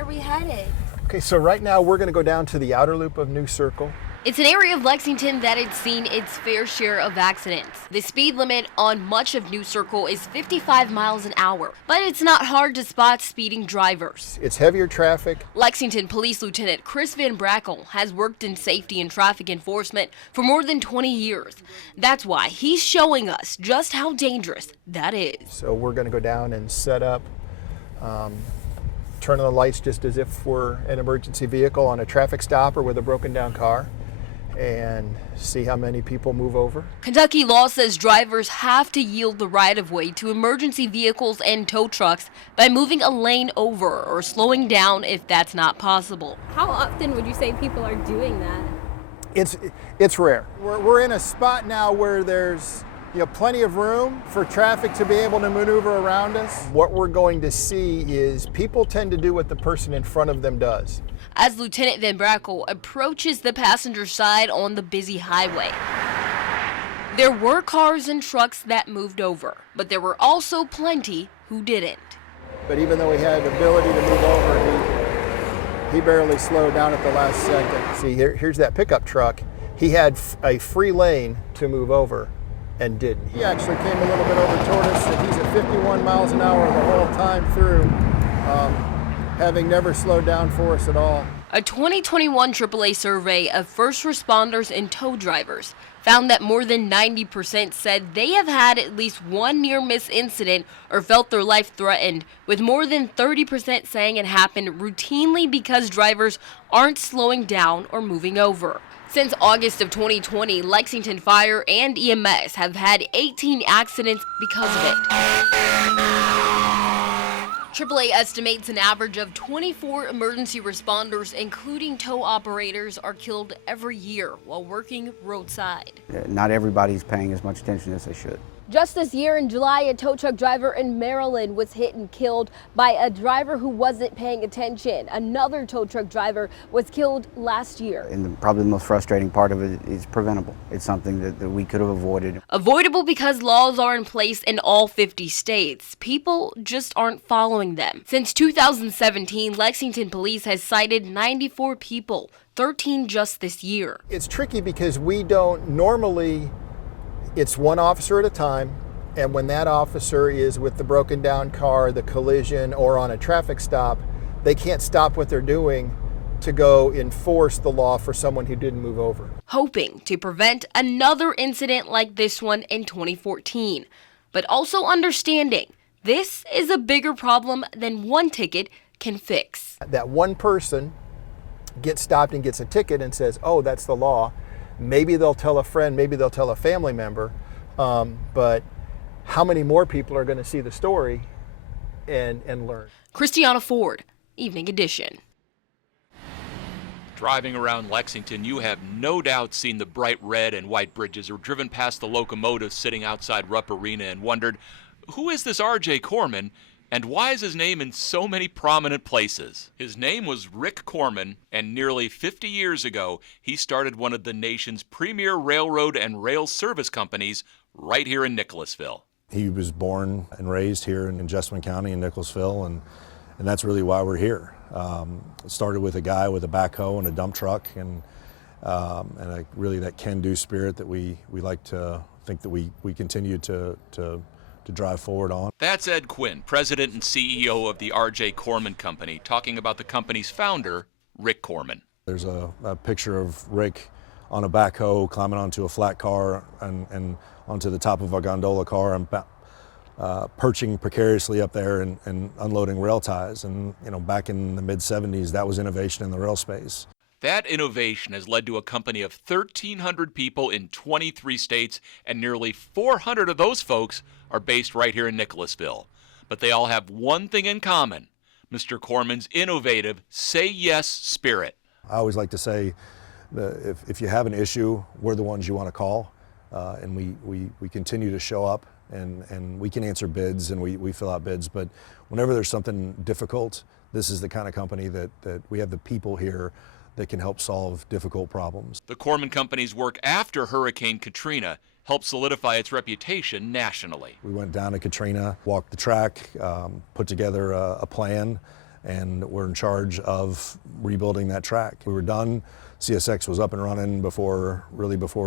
where are we headed? Okay, so right now we're going to go down to the outer loop of New Circle. It's an area of Lexington that had seen its fair share of accidents. The speed limit on much of New Circle is 55 miles an hour, but it's not hard to spot speeding drivers. It's heavier traffic. Lexington Police Lieutenant Chris Van Brackle has worked in safety and traffic enforcement for more than 20 years. That's why he's showing us just how dangerous that is. So we're going to go down and set up, turn on the lights just as if we're an emergency vehicle on a traffic stop or with a broken down car, and see how many people move over. Kentucky law says drivers have to yield the right-of-way to emergency vehicles and tow trucks by moving a lane over or slowing down if that's not possible. How often would you say people are doing that? It's rare. We're in a spot now where there's plenty of room for traffic to be able to maneuver around us. What we're going to see is people tend to do what the person in front of them does. As Lieutenant Van Brackle approaches the passenger side on the busy highway, there were cars and trucks that moved over, but there were also plenty who didn't. But even though he had the ability to move over, he barely slowed down at the last second. See, here's that pickup truck. He had a free lane to move over and didn't. He actually came a little bit over toward us, and he's at 51 miles an hour the whole time through, having never slowed down for us at all. A 2021 AAA survey of first responders and tow drivers found that more than 90% said they have had at least one near-miss incident or felt their life threatened, with more than 30% saying it happened routinely because drivers aren't slowing down or moving over. Since August of 2020, Lexington Fire and EMS have had 18 accidents because of it. AAA estimates an average of 24 emergency responders, including tow operators, are killed every year while working roadside. Not everybody's paying as much attention as they should. Just this year in July, a tow truck driver in Maryland was hit and killed by a driver who wasn't paying attention. Another tow truck driver was killed last year. And probably the most frustrating part of it is preventable. It's something that we could have avoided. Avoidable because laws are in place in all 50 states. People just aren't following them. Since 2017, Lexington Police has cited 94 people, 13 just this year. It's tricky because we don't normally. It's one officer at a time, and when that officer is with the broken down car, the collision, or on a traffic stop, they can't stop what they're doing to go enforce the law for someone who didn't move over. Hoping to prevent another incident like this one in 2014, but also understanding this is a bigger problem than one ticket can fix. That one person gets stopped and gets a ticket and says, oh, that's the law. Maybe they'll tell a friend, maybe they'll tell a family member, but how many more people are going to see the story and learn? Christiana Ford, Evening Edition. Driving around Lexington, you have no doubt seen the bright red and white bridges or driven past the locomotives sitting outside Rupp Arena and wondered, who is this R.J. Corman? And why is his name in so many prominent places? His name was Rick Corman, and nearly 50 years ago, he started one of the nation's premier railroad and rail service companies right here in Nicholasville. He was born and raised here in Jessamine County in Nicholasville, and that's really why we're here. It started with a guy with a backhoe and a dump truck, and really that can-do spirit that we like to think that we continue to drive forward on. That's Ed Quinn, president and CEO of the R.J. Corman Company, talking about the company's founder, Rick Corman. There's a picture of Rick on a backhoe climbing onto a flat car and onto the top of a gondola car and perching precariously up there and unloading rail ties. And back in the mid-'70s, that was innovation in the rail space. That innovation has led to a company of 1,300 people in 23 states, and nearly 400 of those folks are based right here in Nicholasville. But they all have one thing in common: Mr. Corman's innovative say yes spirit. I always like to say that if you have an issue, we're the ones you want to call, and we continue to show up, and we can answer bids and we fill out bids, but whenever there's something difficult, this is the kind of company that we have the people here that can help solve difficult problems. The Corman Company's work after Hurricane Katrina helped solidify its reputation nationally. We went down to Katrina, walked the track, put together a plan, and we're in charge of rebuilding that track. We were done. CSX was up and running before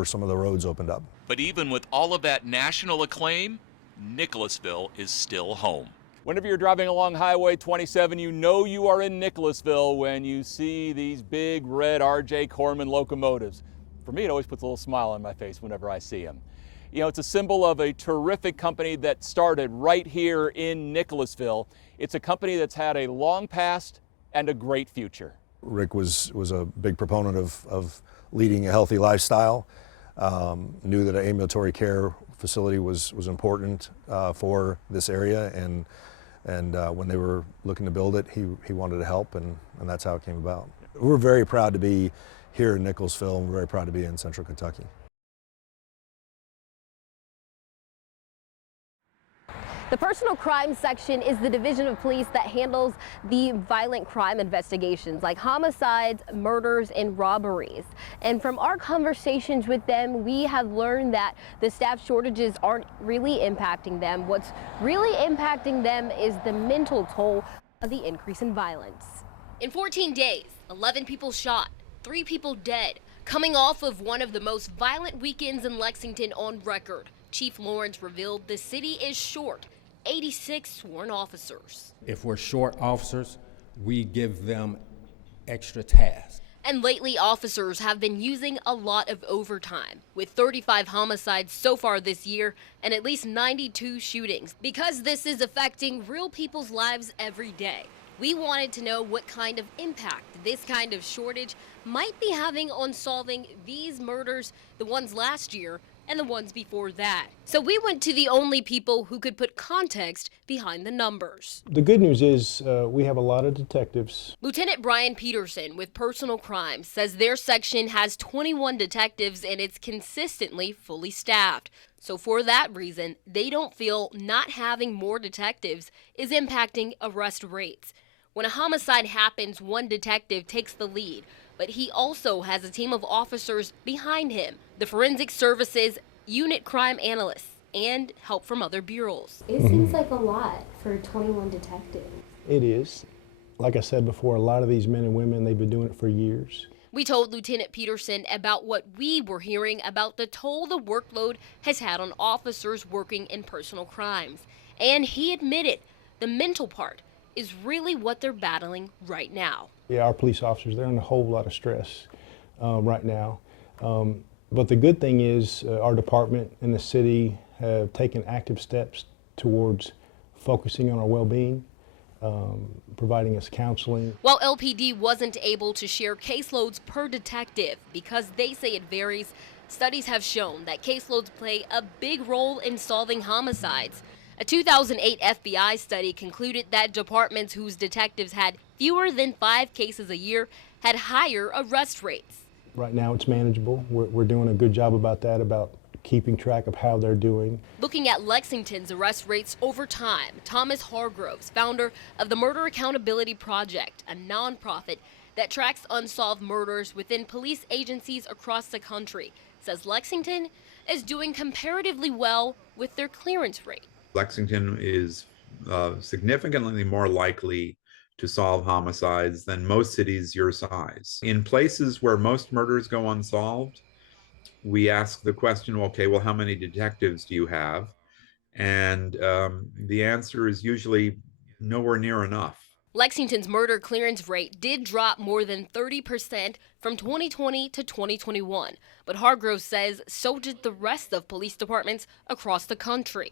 some of the roads opened up. But even with all of that national acclaim, Nicholasville is still home. Whenever you're driving along Highway 27, you know you are in Nicholasville when you see these big red R.J. Corman locomotives. For me, it always puts a little smile on my face whenever I see them. You know, it's a symbol of a terrific company that started right here in Nicholasville. It's a company that's had a long past and a great future. Rick was a big proponent of leading a healthy lifestyle, knew that an ambulatory care facility was important for this area, and when they were looking to build it, he wanted to help, and that's how it came about. We're very proud to be here in Nicholasville, and we're very proud to be in Central Kentucky. The personal crime section is the division of police that handles the violent crime investigations like homicides, murders, and robberies. And from our conversations with them, we have learned that the staff shortages aren't really impacting them. What's really impacting them is the mental toll of the increase in violence. In 14 days, 11 people shot, 3 people dead, coming off of one of the most violent weekends in Lexington on record. Chief Lawrence revealed the city is short 86 sworn officers. If we're short officers, we give them extra tasks. And lately, officers have been using a lot of overtime, with 35 homicides so far this year and at least 92 shootings. Because this is affecting real people's lives every day, we wanted to know what kind of impact this kind of shortage might be having on solving these murders, the ones last year and the ones before that. So we went to the only people who could put context behind the numbers. The good news is we have a lot of detectives. Lieutenant Brian Peterson with Personal Crimes says their section has 21 detectives and it's consistently fully staffed. So for that reason, they don't feel not having more detectives is impacting arrest rates. When a homicide happens, one detective takes the lead, but he also has a team of officers behind him, the forensic services, unit crime analysts, and help from other bureaus. It seems like a lot for 21 detectives. It is. Like I said before, a lot of these men and women, they've been doing it for years. We told Lieutenant Peterson about what we were hearing about the toll the workload has had on officers working in personal crimes. And he admitted the mental part is really what they're battling right now. Yeah, our police officers, they're in a whole lot of stress right now. But the good thing is our department and the city have taken active steps towards focusing on our well-being, providing us counseling. While LPD wasn't able to share caseloads per detective because they say it varies, studies have shown that caseloads play a big role in solving homicides. A 2008 FBI study concluded that departments whose detectives had fewer than 5 cases a year had higher arrest rates. Right now it's manageable. We're doing a good job about that, about keeping track of how they're doing. Looking at Lexington's arrest rates over time, Thomas Hargroves, founder of the Murder Accountability Project, a nonprofit that tracks unsolved murders within police agencies across the country, says Lexington is doing comparatively well with their clearance rate. Lexington is significantly more likely to solve homicides than most cities your size. In places where most murders go unsolved, we ask the question, okay, well, how many detectives do you have? And the answer is usually nowhere near enough. Lexington's murder clearance rate did drop more than 30% from 2020 to 2021, but Hargroves says so did the rest of police departments across the country,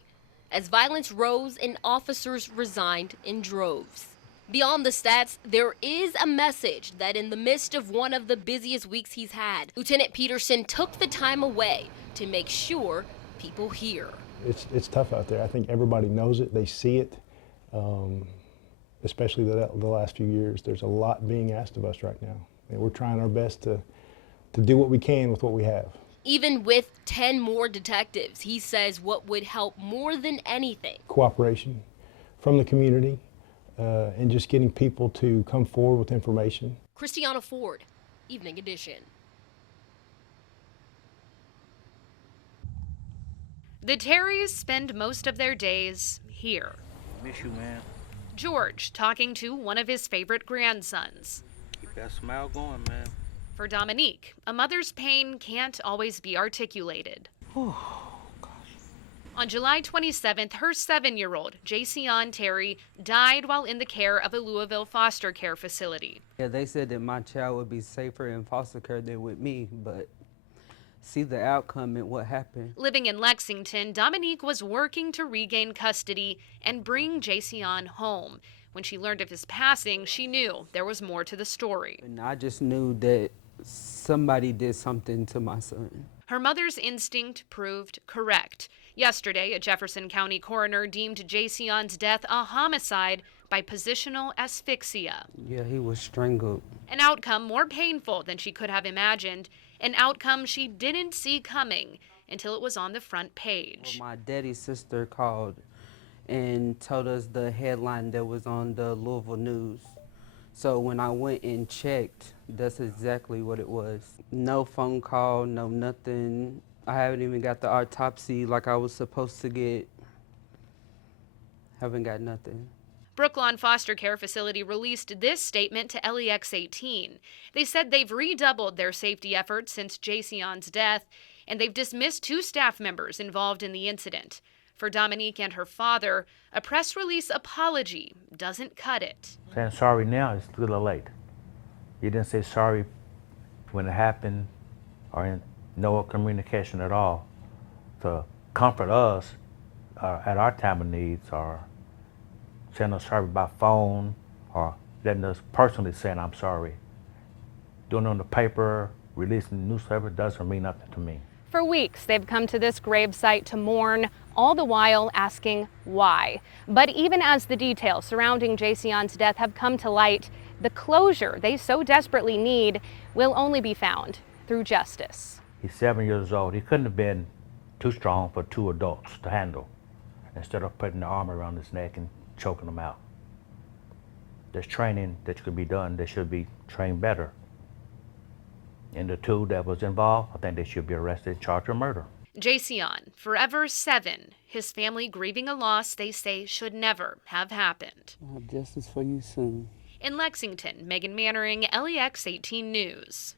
as violence rose and officers resigned in droves. Beyond the stats, there is a message that in the midst of one of the busiest weeks he's had, Lieutenant Peterson took the time away to make sure people hear. It's tough out there. I think everybody knows it, they see it, especially the last few years. There's a lot being asked of us right now, and we're trying our best to do what we can with what we have. Even with 10 more detectives, he says what would help more than anything. Cooperation from the community and just getting people to come forward with information. Christiana Ford, Evening Edition. The Terrys spend most of their days here. Miss you, man. George talking to one of his favorite grandsons. Keep that smile going, man. For Dominique, a mother's pain can't always be articulated. On July 27th, her 7-year-old, Jayceon Terry, died while in the care of a Louisville foster care facility. Yeah, they said that my child would be safer in foster care than with me, but see the outcome and what happened. Living in Lexington, Dominique was working to regain custody and bring Jayceon home. When she learned of his passing, she knew there was more to the story. And I just knew that somebody did something to my son. Her mother's instinct proved correct. Yesterday, a Jefferson County coroner deemed Jayceon's death a homicide by positional asphyxia. Yeah, he was strangled. An outcome more painful than she could have imagined, an outcome she didn't see coming until it was on the front page. Well, my daddy's sister called and told us the headline that was on the Louisville News. So when I went and checked, that's exactly what it was. No phone call, no nothing. I haven't even got the autopsy like I was supposed to get. Haven't got nothing. Brooklawn Foster Care Facility released this statement to LEX 18. They said they've redoubled their safety efforts since Jayceon's death, and they've dismissed 2 staff members involved in the incident. For Dominique and her father, a press release apology doesn't cut it. Saying sorry now is a little late. You didn't say sorry when it happened or in no communication at all to comfort us at our time of needs, or saying us sorry by phone, or letting us personally saying I'm sorry. Doing it on the paper, releasing the newspaper doesn't mean nothing to me. For weeks, they've come to this gravesite to mourn, all the while asking why. But even as the details surrounding Jayceon's death have come to light, the closure they so desperately need will only be found through justice. He's 7 years old. He couldn't have been too strong for 2 adults to handle, instead of putting the arm around his neck and choking him out. There's training that could be done. They should be trained better. And the 2 that was involved, I think they should be arrested, charged with murder. Jayceon, forever 7, his family grieving a loss they say should never have happened. Justice for you soon. In Lexington, Megan Mannering, LEX 18 News.